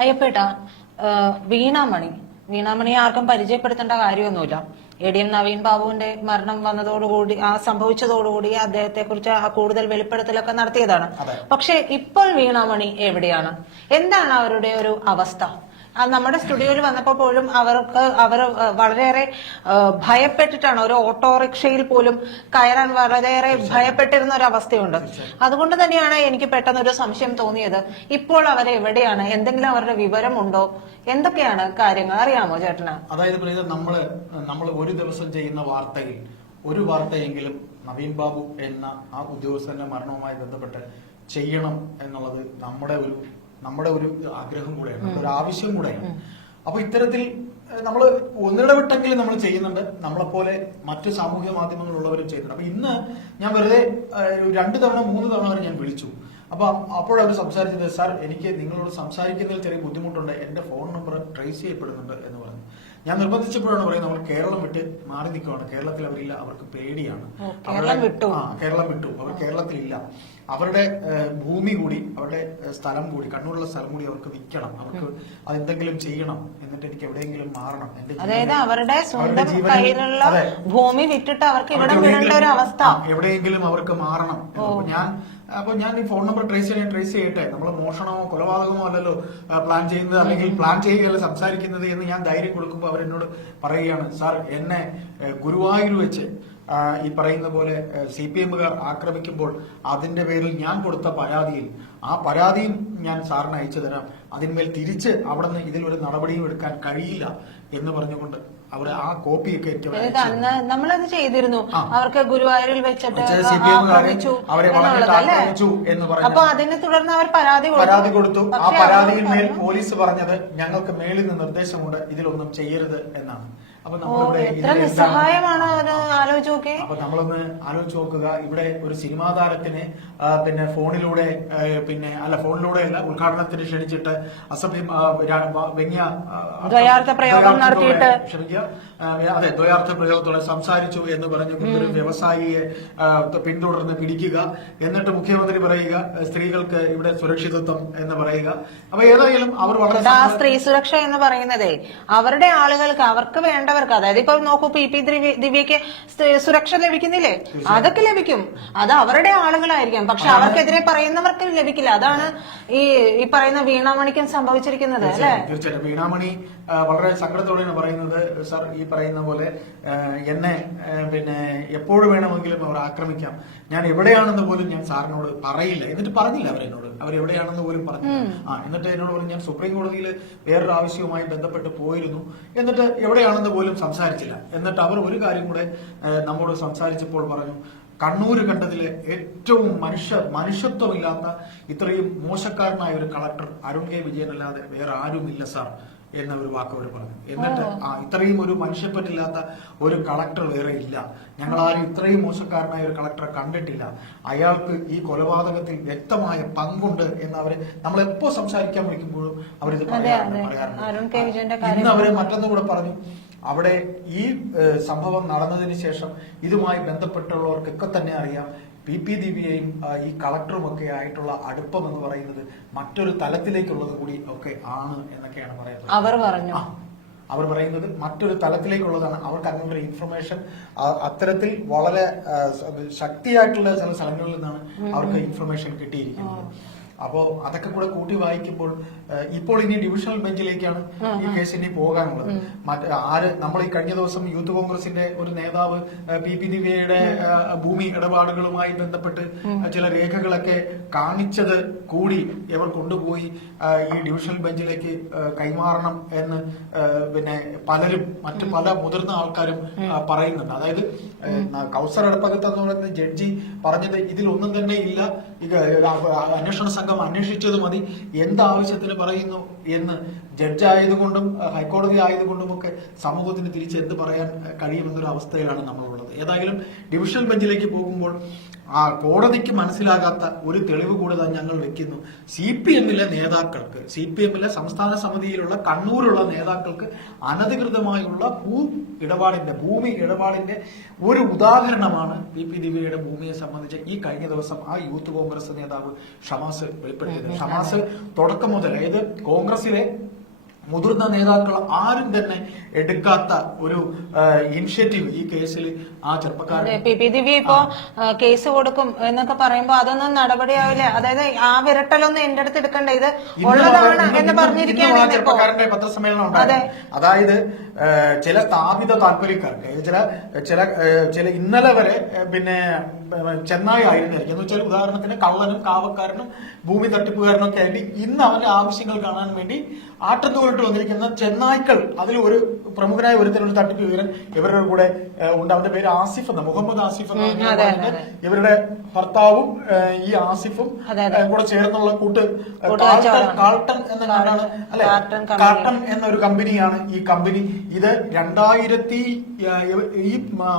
അയ്യപ്പേട്ട, വീണാമണിയെ ആർക്കും പരിചയപ്പെടുത്തേണ്ട കാര്യമൊന്നുമില്ല. ADM നവീൻ ബാബുവിന്റെ മരണം വന്നതോടുകൂടി, സംഭവിച്ചതോടുകൂടി അദ്ദേഹത്തെ കുറിച്ച് കൂടുതൽ വെളിപ്പെടുത്തലൊക്കെ നടത്തിയതാണ്. പക്ഷെ ഇപ്പോൾ വീണാമണി എവിടെയാണ്? എന്താണ് അവരുടെ ഒരു അവസ്ഥ? നമ്മുടെ സ്റ്റുഡിയോയിൽ വന്നപ്പോൾ പോലും അവർ വളരെയേറെ ഭയപ്പെട്ടിട്ടാണ്. ഒരു ഓട്ടോറിക്ഷയിൽ പോലും കയറാൻ വളരെയേറെ ഭയപ്പെട്ടിരുന്ന ഒരു അവസ്ഥയുണ്ട്. അതുകൊണ്ട് തന്നെയാണ് എനിക്ക് പെട്ടെന്ന് ഒരു സംശയം തോന്നിയത്. ഇപ്പോൾ അവർ എവിടെയാണ്? എന്തെങ്കിലും അവരുടെ വിവരമുണ്ടോ? എന്തൊക്കെയാണ് കാര്യങ്ങൾ? അറിയാമോ ചേട്ടന്? അതായത് നമ്മൾ ഒരു ദിവസം ചെയ്യുന്ന വാർത്തയിൽ ഒരു വാർത്തയെങ്കിലും നവീൻ ബാബു എന്ന ആ ഉദ്യോഗസ്ഥന്റെ മരണവുമായി ബന്ധപ്പെട്ട് ചെയ്യണം എന്നുള്ളത് നമ്മുടെ ഒരു ആഗ്രഹം കൂടെയാണ്, ഒരു ആവശ്യം കൂടെയാണ്. അപ്പൊ ഇത്തരത്തിൽ നമ്മൾ ഒന്നിടവിട്ടെങ്കിലും നമ്മൾ ചെയ്യുന്നുണ്ട്. നമ്മളെപ്പോലെ മറ്റു സാമൂഹ്യ മാധ്യമങ്ങളുള്ളവരും ചെയ്യുന്നുണ്ട്. അപ്പൊ ഇന്ന് ഞാൻ വെറുതെ 2 തവണ 3 തവണ വരെ ഞാൻ വിളിച്ചു. അപ്പോഴവർ സംസാരിച്ചത്, സാർ എനിക്ക് നിങ്ങളോട് സംസാരിക്കുന്നതിൽ ചെറിയ ബുദ്ധിമുട്ടുണ്ട്, എന്റെ ഫോൺ നമ്പർ ട്രേസ് ചെയ്യപ്പെടുന്നുണ്ട് എന്ന് പറഞ്ഞു. ഞാൻ നിർബന്ധിച്ചപ്പോഴാണ് പറയുന്നത് നമ്മൾ കേരളം വിട്ട് മാറി നിൽക്കുകയാണ്, കേരളത്തിൽ അവരില്ല, അവർക്ക് പേടിയാണ്. കേരളം വിട്ടു, അവർ കേരളത്തിലില്ല. അവരുടെ ഭൂമി കൂടി, അവരുടെ സ്ഥലം കൂടി, കണ്ണൂരുള്ള സ്ഥലം കൂടി അവർക്ക് വിൽക്കണം, അവർക്ക് അതെന്തെങ്കിലും ചെയ്യണം, എന്നിട്ട് എനിക്ക് എവിടെയെങ്കിലും മാറണം. അതായത് അവരുടെ സ്വന്തം കയ്യിലുള്ള ഭൂമി വിറ്റിട്ട് അവർക്ക് ഇവിടെ വിടേണ്ട ഒരു അവസ്ഥ, എവിടെയെങ്കിലും അവർക്ക് മാറണം. അപ്പൊ ഞാൻ ഈ ഫോൺ നമ്പർ ട്രേസ് ചെയ്യട്ടെ, നമ്മൾ മോഷണമോ കൊലപാതകമോ അല്ലല്ലോ പ്ലാൻ ചെയ്യുന്നത്, അല്ലെങ്കിൽ പ്ലാൻ ചെയ്യുകയല്ല സംസാരിക്കുന്നത് എന്ന് ഞാൻ ധൈര്യം കൊടുക്കുമ്പോൾ അവരെന്നോട് പറയുകയാണ്, സാർ എന്നെ ഗുരുവായൂർ വെച്ച് ഈ പറയുന്ന പോലെ CPM-കാർ ആക്രമിക്കുമ്പോൾ അതിന്റെ പേരിൽ ഞാൻ കൊടുത്ത പരാതിയിൽ ആ പരാതിയും ഞാൻ സാറിന് അയച്ചു തരാം, അതിന്മേൽ തിരിച്ച് അവിടെ നിന്ന് ഇതിലൊരു നടപടിയും എടുക്കാൻ കഴിയില്ല എന്ന് പറഞ്ഞുകൊണ്ട് അവർ ആ കോപ്പിയൊക്കെ നമ്മളത് ചെയ്തിരുന്നു. അവർക്ക് ഗുരുവായൂരിൽ വെച്ചിട്ട് അവരെ ആക്രമിച്ചു എന്ന് പറഞ്ഞു. അപ്പൊ അതിനെ തുടർന്ന് അവർ പരാതി കൊടുത്തു. ആ പരാതിയിൽ മേൽ പോലീസ് പറഞ്ഞത് ഞങ്ങൾക്ക് മേളിൽ നിന്ന് നിർദ്ദേശമുണ്ട്, ഇതിലൊന്നും ചെയ്യരുത് എന്നാണ്. അപ്പൊ നമ്മളൊന്ന് ആലോചിച്ച് നോക്കുക. ഇവിടെ ഒരു സിനിമാ താരത്തിന് പിന്നെ ഫോണിലൂടെയല്ല ഉദ്ഘാടനത്തിന് ക്ഷണിച്ചിട്ട് ദ്വയാർത്ഥ പ്രയോഗം നടത്തിയിട്ട് ദ്വയാർത്ഥ പ്രയോഗത്തോടെ സംസാരിച്ചു എന്ന് പറഞ്ഞ് ഒരു വ്യവസായിയെ പിന്തുടർന്ന് പിടിക്കുക, എന്നിട്ട് മുഖ്യമന്ത്രി പറയുക സ്ത്രീകൾക്ക് ഇവിടെ സുരക്ഷിതത്വം എന്ന് പറയുക. അപ്പൊ ഏതായാലും അവർ വളരെ സ്ത്രീ സുരക്ഷ എന്ന് പറയുന്നതേ അവരുടെ ആളുകൾക്ക്, അവർക്ക് വേണ്ടവർക്ക്, അതായത് ഇപ്പൊ നോക്കൂ, PP ദിവ്യക്ക് സുരക്ഷ ലഭിക്കുന്നില്ലേ? അതൊക്കെ ലഭിക്കും, അത് അവരുടെ ആളുകളായിരിക്കും. പക്ഷെ അവർക്കെതിരെ പറയുന്നവർക്ക് ലഭിക്കില്ല. അതാണ് ഈ പറയുന്ന വീണാമണിക്കും സംഭവിച്ചിരിക്കുന്നത്, അല്ലെ? തീർച്ചയായിട്ടും വീണാമണി വളരെ സങ്കടത്തോടെയാണ് പറയുന്നത്, സാർ ഈ പറയുന്ന പോലെ എന്നെ എപ്പോഴും വേണമെങ്കിലും അവർ ആക്രമിക്കാം, ഞാൻ എവിടെയാണെന്ന് പോലും ഞാൻ സാറിനോട് പറയില്ല. എന്നിട്ട് പറഞ്ഞില്ല അവരെവിടെയാണെന്ന് പോലും പറഞ്ഞില്ല. എന്നിട്ട് എന്നോട് പറഞ്ഞു ഞാൻ സുപ്രീം കോടതിയിൽ വേറൊരു ആവശ്യവുമായി ബന്ധപ്പെട്ട് പോയിരുന്നു, എന്നിട്ട് എവിടെയാണെന്ന് പോലും സംസാരിച്ചില്ല. എന്നിട്ട് അവർ ഒരു കാര്യം കൂടെ നമ്മോട് സംസാരിച്ചപ്പോൾ പറഞ്ഞു, കണ്ണൂര് കണ്ടതിലെ ഏറ്റവും മനുഷ്യത്വമില്ലാത്ത ഇത്രയും മോശക്കാരനായ ഒരു കളക്ടർ അരുൺ കെ വിജയൻ അല്ലാതെ വേറെ ആരുമില്ല സാർ എന്ന ഒരു വാക്ക് അവർ പറഞ്ഞു. എന്നിട്ട് ഇത്രയും ഒരു മനുഷ്യപ്പറ്റില്ലാത്ത ഒരു കളക്ടർ വേറെ ഇല്ല, ഞങ്ങളാരും ഇത്രയും മോശക്കാരനായ ഒരു കളക്ടറെ കണ്ടിട്ടില്ല, അയാൾക്ക് ഈ കൊലപാതകത്തിൽ വ്യക്തമായ പങ്കുണ്ട് എന്ന് അവര് നമ്മളെപ്പോ സംസാരിക്കാൻ വിളിക്കുമ്പോഴും അവരിത് പറയാറുണ്ട്. ഇന്ന് അവര് മറ്റൊന്നുകൂടെ പറഞ്ഞു, അവിടെ ഈ സംഭവം നടന്നതിന് ശേഷം ഇതുമായി ബന്ധപ്പെട്ടുള്ളവർക്കൊക്കെ തന്നെ അറിയാം, PP ദിവ്യയും ഈ കളക്ടറും ഒക്കെ ആയിട്ടുള്ള അടുപ്പം എന്ന് പറയുന്നത് മറ്റൊരു തലത്തിലേക്കുള്ളത് കൂടി ഒക്കെ ആണ് എന്നൊക്കെയാണ് പറയുന്നത്. അവർ പറയുന്നത് മറ്റൊരു തലത്തിലേക്കുള്ളതാണ്. അവർക്ക് അങ്ങനൊരു ഇൻഫർമേഷൻ അത്തരത്തിൽ വളരെ ശക്തിയായിട്ടുള്ള ചില സ്ഥലങ്ങളിൽ നിന്നാണ് അവർക്ക് ഇൻഫർമേഷൻ കിട്ടിയിരിക്കുന്നത്. അപ്പോ അതൊക്കെ കൂടെ കൂട്ടി വായിക്കുമ്പോൾ ഇപ്പോൾ ഇനി ഡിവിഷണൽ ബെഞ്ചിലേക്കാണ് ഈ കേസ് ഇനി പോകാനുള്ളത്. നമ്മൾ ഈ കഴിഞ്ഞ ദിവസം യൂത്ത് കോൺഗ്രസിന്റെ ഒരു നേതാവ് PP ദിവ്യയുടെ ഭൂമി ഇടപാടുകളുമായി ബന്ധപ്പെട്ട് ചില രേഖകളൊക്കെ കാണിച്ചത് കൂടി ഇവർ കൊണ്ടുപോയി ഈ ഡിവിഷണൽ ബെഞ്ചിലേക്ക് കൈമാറണം എന്ന് പലരും മറ്റു പല മുതിർന്ന ആൾക്കാരും പറയുന്നുണ്ട്. അതായത് കൗസർ എടപ്പകത്ത് എന്ന് പറയുന്ന ജഡ്ജി പറഞ്ഞത് ഇതിലൊന്നും തന്നെ ഇല്ല, അന്വേഷണ സംഘം അന്വേഷിച്ചത് മതി, എന്താവശ്യത്തിന് പറയുന്നു എന്ന് ജഡ്ജായതുകൊണ്ടും ഹൈക്കോടതി ആയതുകൊണ്ടും ഒക്കെ സമൂഹത്തിന് തിരിച്ച് എന്ത് പറയാൻ കഴിയുമെന്നൊരു അവസ്ഥയിലാണ് നമ്മളുള്ളത്. ഏതായാലും ഡിവിഷണൽ ബെഞ്ചിലേക്ക് പോകുമ്പോൾ ആ കോടതിക്ക് മനസ്സിലാകാത്ത ഒരു തെളിവ് കൂടെ തന്നെ ഞങ്ങൾ വെക്കുന്നു. CPM-ലെ നേതാക്കൾക്ക്, CPM-ലെ സംസ്ഥാന സമിതിയിലുള്ള കണ്ണൂരുള്ള നേതാക്കൾക്ക് അനധികൃതമായുള്ള ഭൂമി ഇടപാടിന്റെ ഒരു ഉദാഹരണമാണ് PP ദിവ്യയുടെ ഭൂമിയെ സംബന്ധിച്ച് ഈ കഴിഞ്ഞ ദിവസം ആ യൂത്ത് കോൺഗ്രസ് നേതാവ് ഷമാസ് വെളിപ്പെടുത്തിയത്. ഷമാസ് തുടക്കം മുതൽ, അതായത് കോൺഗ്രസിലെ മുതിർന്ന നേതാക്കൾ ആരും തന്നെ എടുക്കാത്ത ഒരു ഇനിഷ്യേറ്റീവ് ഈ കേസിൽ ആ ചെറുപ്പക്കാരൻ PP ദിവ്യ ഇപ്പോ കേസ് കൊടുക്കും എന്നൊക്കെ പറയുമ്പോ അതൊന്നും നടപടിയാവില്ല. അതായത് ആ വിരട്ടലൊന്നും എന്റെ അടുത്ത് എടുക്കണ്ട, ഇത് ഉള്ളതാണ് എന്ന് പറഞ്ഞിരിക്കുകയാണ് ചെറുപ്പക്കാരന്റെ പത്രസമ്മേളനം ഉണ്ടായത്. അതായത് ചില സ്ഥാപിത താല്പര്യക്കാർക്ക് ചില ഇന്നലെ വരെ പിന്നെ ചെന്നായി ആയിരുന്നായിരിക്കും എന്ന് വെച്ചാൽ ഉദാഹരണത്തിന് കള്ളനും കാവക്കാരനും ഭൂമി തട്ടിപ്പുകാരനും ഒക്കെ ആയിട്ട് ഇന്ന് അവന്റെ ആവശ്യങ്ങൾ കാണാൻ വേണ്ടി ആട്ടത്തോട്ട് വന്നിരിക്കുന്ന ചെന്നായ്ക്കൾ, അതിൽ ഒരു പ്രമുഖനായ ഒരുത്തരൊരു തട്ടിപ്പ് വിവരം ഇവരുടെ കൂടെ ഉണ്ട്. അവന്റെ പേര് ആസിഫ് എന്ന, മുഹമ്മദ് ആസിഫ് എന്ന ഇവരുടെ ഭർത്താവും ഈ ആസിഫും കൂടെ ചേർന്നുള്ള കാൾട്ടൺ എന്ന നാടാണ് അല്ലെ, കാർട്ടൺ എന്ന ഒരു കമ്പനിയാണ് ഈ കമ്പനി. ഇത് 2000 ഈ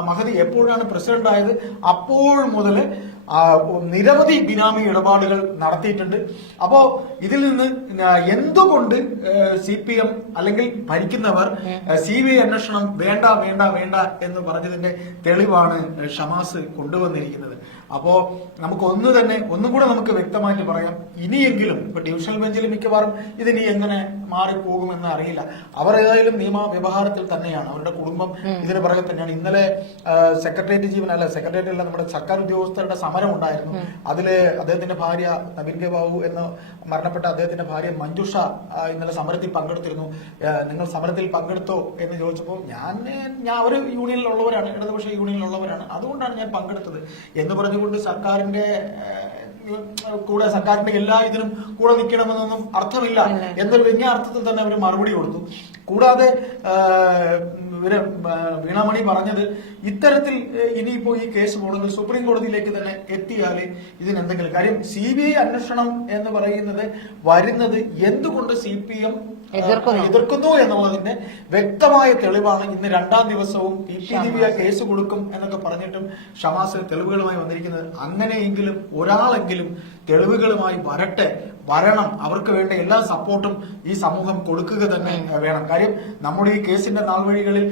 മഹദി എപ്പോഴാണ് പ്രസിഡന്റ് ആയത് അപ്പോൾ മുതൽ നിരവധി ബിനാമി ഇടപാടുകൾ നടത്തിയിട്ടുണ്ട്. അപ്പോ ഇതിൽ നിന്ന് എന്തുകൊണ്ട് CPM അല്ലെങ്കിൽ ഭരിക്കുന്നവർ CBI അന്വേഷണം വേണ്ട വേണ്ട വേണ്ട എന്ന് പറഞ്ഞതിന്റെ തെളിവാണ് ഷമാസ് കൊണ്ടുവന്നിരിക്കുന്നത്. അപ്പോ നമുക്ക് ഒന്നും കൂടെ നമുക്ക് വ്യക്തമായിട്ട് പറയാം, ഇനിയെങ്കിലും ഇപ്പൊ ഡിവിഷണൽ ബെഞ്ചിൽ മിക്കവാറും ഇതിനി എങ്ങനെ മാറിപ്പോകുമെന്ന് അറിയില്ല. അവർ ഏതായാലും നിയമ വ്യവഹാരത്തിൽ തന്നെയാണ്, അവരുടെ കുടുംബം ഇതിന് പുറകെ തന്നെയാണ്. ഇന്നലെ സെക്രട്ടേറിയറ്റ് നമ്മുടെ സർക്കാർ ഉദ്യോഗസ്ഥരുടെ സമരം ഉണ്ടായിരുന്നു. അതില് അദ്ദേഹത്തിന്റെ ഭാര്യ നവീൻ കെ ബാബു എന്ന് മരണപ്പെട്ട അദ്ദേഹത്തിന്റെ ഭാര്യ മഞ്ജുഷ ഇന്നലെ സമരത്തിൽ പങ്കെടുത്തിരുന്നു. നിങ്ങൾ സമരത്തിൽ പങ്കെടുത്തോ എന്ന് ചോദിച്ചപ്പോൾ ഞാൻ ഒരു യൂണിയനിലുള്ളവരാണ്, ഇടതുപക്ഷ യൂണിയനിലുള്ളവരാണ്, അതുകൊണ്ടാണ് ഞാൻ പങ്കെടുത്തത് എന്ന് പറഞ്ഞുകൊണ്ട് സർക്കാരിന്റെ എല്ലാ ഇതിനും കൂടെ നിൽക്കണമെന്നൊന്നും അർത്ഥമില്ല എന്നൊരു വ്യംഗ്യാർത്ഥത്തിൽ തന്നെ അവർ മറുപടി കൊടുത്തു. കൂടാതെ വീണാമണി പറഞ്ഞത് ഇത്തരത്തിൽ ഇനിയിപ്പോ ഈ കേസ് കോടതി സുപ്രീം കോടതിയിലേക്ക് തന്നെ എത്തിയാൽ ഇതിനെന്തെങ്കിലും കാര്യം CBI അന്വേഷണം എന്ന് പറയുന്നത് വരുന്നത് എന്തുകൊണ്ട് CPM എതിർക്കുന്നു എന്നുള്ളതിന്റെ വ്യക്തമായ തെളിവാണ്. ഇന്ന് 2ാം ദിവസവും PP ദിവ്യ കേസ് കൊടുക്കും എന്നൊക്കെ പറഞ്ഞിട്ടും ഷമാസ് തെളിവുകളുമായി വന്നിരിക്കുന്നത്. അങ്ങനെയെങ്കിലും ഒരാളെങ്കിലും തെളിവുകളുമായി വരണം. അവർക്ക് വേണ്ട എല്ലാ സപ്പോർട്ടും ഈ സമൂഹം കൊടുക്കുക തന്നെ വേണം. കാര്യം നമ്മുടെ ഈ കേസിന്റെ നാൾവഴികളിൽ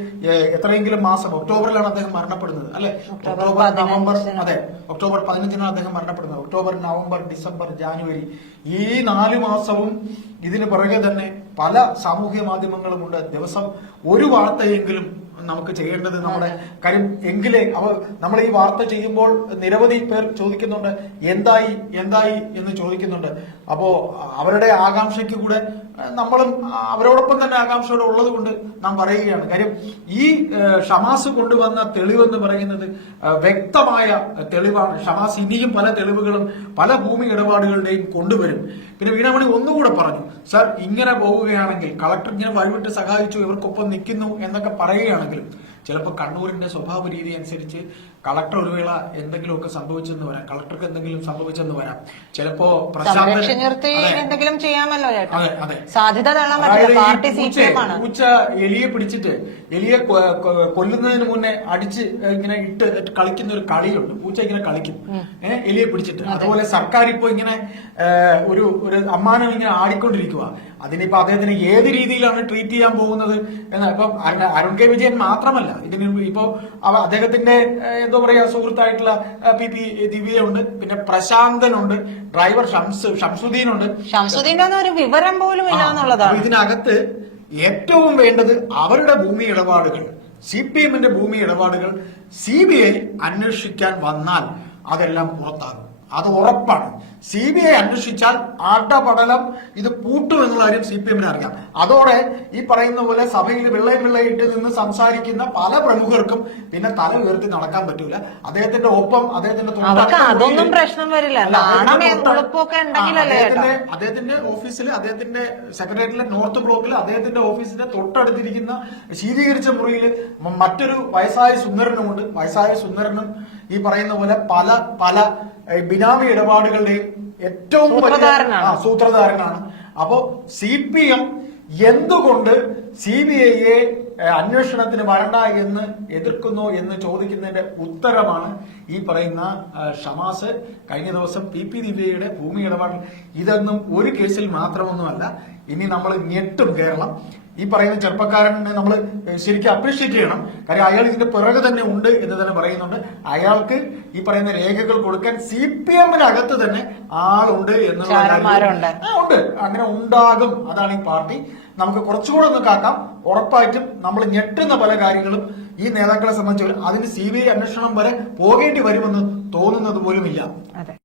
എത്രയെങ്കിലും മാസം, ഒക്ടോബറിലാണ് അദ്ദേഹം മരണപ്പെടുന്നത് അല്ലെ, ഒക്ടോബർ 15-നാണ് അദ്ദേഹം മരണപ്പെടുന്നത്. ഒക്ടോബർ, നവംബർ, ഡിസംബർ, ജാനുവരി ഈ 4 മാസവും ഇതിന് പുറകെ തന്നെ പല സാമൂഹ്യ മാധ്യമങ്ങളുമുണ്ട്. ദിവസം ഒരു വാർത്തയെങ്കിലും നമുക്ക് ചെയ്യേണ്ടത് നമ്മുടെ കാര്യം. എങ്കിലേ നമ്മൾ ഈ വാർത്ത ചെയ്യുമ്പോൾ നിരവധി പേർ ചോദിക്കുന്നുണ്ട് എന്തായി എന്ന് ചോദിക്കുന്നുണ്ട്. അപ്പോ അവരുടെ ആകാംക്ഷയ്ക്ക് കൂടെ നമ്മളും അവരോടൊപ്പം തന്നെ ആകാംക്ഷയോടെ ഉള്ളത് കൊണ്ട് നാം പറയുകയാണ്. കാര്യം ഈ ഷമാസ് കൊണ്ടുവന്ന തെളിവെന്ന് പറയുന്നത് വ്യക്തമായ തെളിവാണ്. ഷമാസ് ഇനിയും പല തെളിവുകളും പല ഭൂമി ഇടപാടുകളുടെയും കൊണ്ടുവരും. പിന്നെ വീണാമണി ഒന്നുകൂടെ പറഞ്ഞു, സാർ ഇങ്ങനെ പോവുകയാണെങ്കിൽ കളക്ടർ ഇങ്ങനെ വഴിവിട്ട് സഹായിച്ചു, ഇവർക്കൊപ്പം നിൽക്കുന്നു എന്നൊക്കെ പറയുകയാണെങ്കിലും ചിലപ്പോൾ കണ്ണൂരിന്റെ സ്വഭാവ രീതി അനുസരിച്ച് കളക്ടർ ഒരു വേള എന്തെങ്കിലുമൊക്കെ സംഭവിച്ചെന്ന് വരാം, കളക്ടർക്ക് എന്തെങ്കിലും സംഭവിച്ചെന്ന് വരാം, ചിലപ്പോ എന്തെങ്കിലും ചെയ്യാമല്ലോ. അതെ, സാധ്യത പൂച്ച എലിയെ പിടിച്ചിട്ട് എലിയെ കൊല്ലുന്നതിന് മുന്നേ അടിച്ച് ഇങ്ങനെ ഇട്ട് കളിക്കുന്ന ഒരു കളിയുണ്ട്. പൂച്ച ഇങ്ങനെ കളിക്കും എലിയെ പിടിച്ചിട്ട്. അതുപോലെ സർക്കാർ ഇപ്പൊ ഇങ്ങനെ ഒരു അമ്മാനം ഇങ്ങനെ ആടിക്കൊണ്ടിരിക്കുക. അതിനിപ്പോ അദ്ദേഹത്തിന് ഏത് രീതിയിലാണ് ട്രീറ്റ് ചെയ്യാൻ പോകുന്നത് എന്ന് ഇപ്പം അരുൺ കെ വിജയൻ മാത്രമല്ല, ഇതിന് ഇപ്പോ അദ്ദേഹത്തിന്റെ എന്താ പറയാ സുഹൃത്തായിട്ടുള്ള PP ദിവ്യയുണ്ട്, പിന്നെ പ്രശാന്തനുണ്ട്, ഡ്രൈവർ ഷംസുദ്ദീനുണ്ട്. ഷംസുദ്ദീന്റെ ഒരു വിവരം പോലും ഇല്ല എന്നുള്ളതാണ്. ഇതിനകത്ത് ഏറ്റവും വേണ്ടത് അവരുടെ ഭൂമി ഇടപാടുകൾ, CPM-ന്റെ ഭൂമി ഇടപാടുകൾ CBI അന്വേഷിക്കാൻ വന്നാൽ അതെല്ലാം പുറത്താകും. അത് ഉറപ്പാണ്. CBI അന്വേഷിച്ചാൽ ആട്ടപടലം ഇത് പൂട്ടുമെന്നുള്ള കാര്യം CPM-ന് അറിയാം. അതോടെ ഈ പറയുന്ന പോലെ സഭയിൽ വെള്ളയിട്ട് നിന്ന് സംസാരിക്കുന്ന പല പ്രമുഖർക്കും പിന്നെ തല ഉയർത്തി നടക്കാൻ പറ്റൂല. അദ്ദേഹത്തിന്റെ ഒപ്പം അതൊന്നും പ്രശ്നം വരില്ല. അദ്ദേഹത്തിന്റെ ഓഫീസിൽ, അദ്ദേഹത്തിന്റെ സെക്രട്ടേറിയറ്റിലെ നോർത്ത് ബ്ലോക്കിൽ അദ്ദേഹത്തിന്റെ ഓഫീസിന്റെ തൊട്ടടുത്തിരിക്കുന്ന ശീതീകരിച്ച മുറിയിൽ മറ്റൊരു വയസ്സായ സുന്ദരനുമുണ്ട്. വയസ്സായ സുന്ദരനും ഈ പറയുന്ന പോലെ പല ബിനാമി ഇടപാടുകളുടെയും ഏറ്റവും വലിയ സൂത്രധാരനാണ്. അപ്പോ CPM എന്തുകൊണ്ട് CBIയെ അന്വേഷണത്തിന് വരണ്ട എന്ന് എതിർക്കുന്നു എന്ന് ചോദിക്കുന്നതിന്റെ ഉത്തരമാണ് ഈ പറയുന്ന ഷമാസ് കഴിഞ്ഞ ദിവസം PP ദിവ്യയുടെ ഭൂമി ഇടപാടിൽ. ഇതൊന്നും ഒരു കേസിൽ മാത്രമൊന്നുമല്ല. ഇനി നമ്മൾ ഞെട്ടും കേരളം. ഈ പറയുന്ന ചെറുപ്പക്കാരനെ നമ്മൾ ശരിക്കും അപ്രീഷിയേറ്റ് ചെയ്യണം. കാര്യം അയാൾ ഇതിന്റെ പിറകെ തന്നെ ഉണ്ട് എന്ന് തന്നെ പറയുന്നുണ്ട്. അയാൾക്ക് ഈ പറയുന്ന രേഖകൾ കൊടുക്കാൻ CPM-നകത്ത് തന്നെ ആളുണ്ട് ചാരന്മാരുണ്ട്. ഉണ്ട്. അങ്ങനെ ഉണ്ടാകും. അതാണ് ഈ പാർട്ടി. നമുക്ക് കുറച്ചുകൂടെ ഒന്ന് കാക്കാം. ഉറപ്പായിട്ടും നമ്മൾ ഞെട്ടുന്ന പല കാര്യങ്ങളും ഈ നേതാക്കളെ സംബന്ധിച്ച് അതിന് CBI അന്വേഷണം വരെ പോകേണ്ടി വരുമെന്ന് തോന്നുന്നത് പോലുമില്ല. അതെ.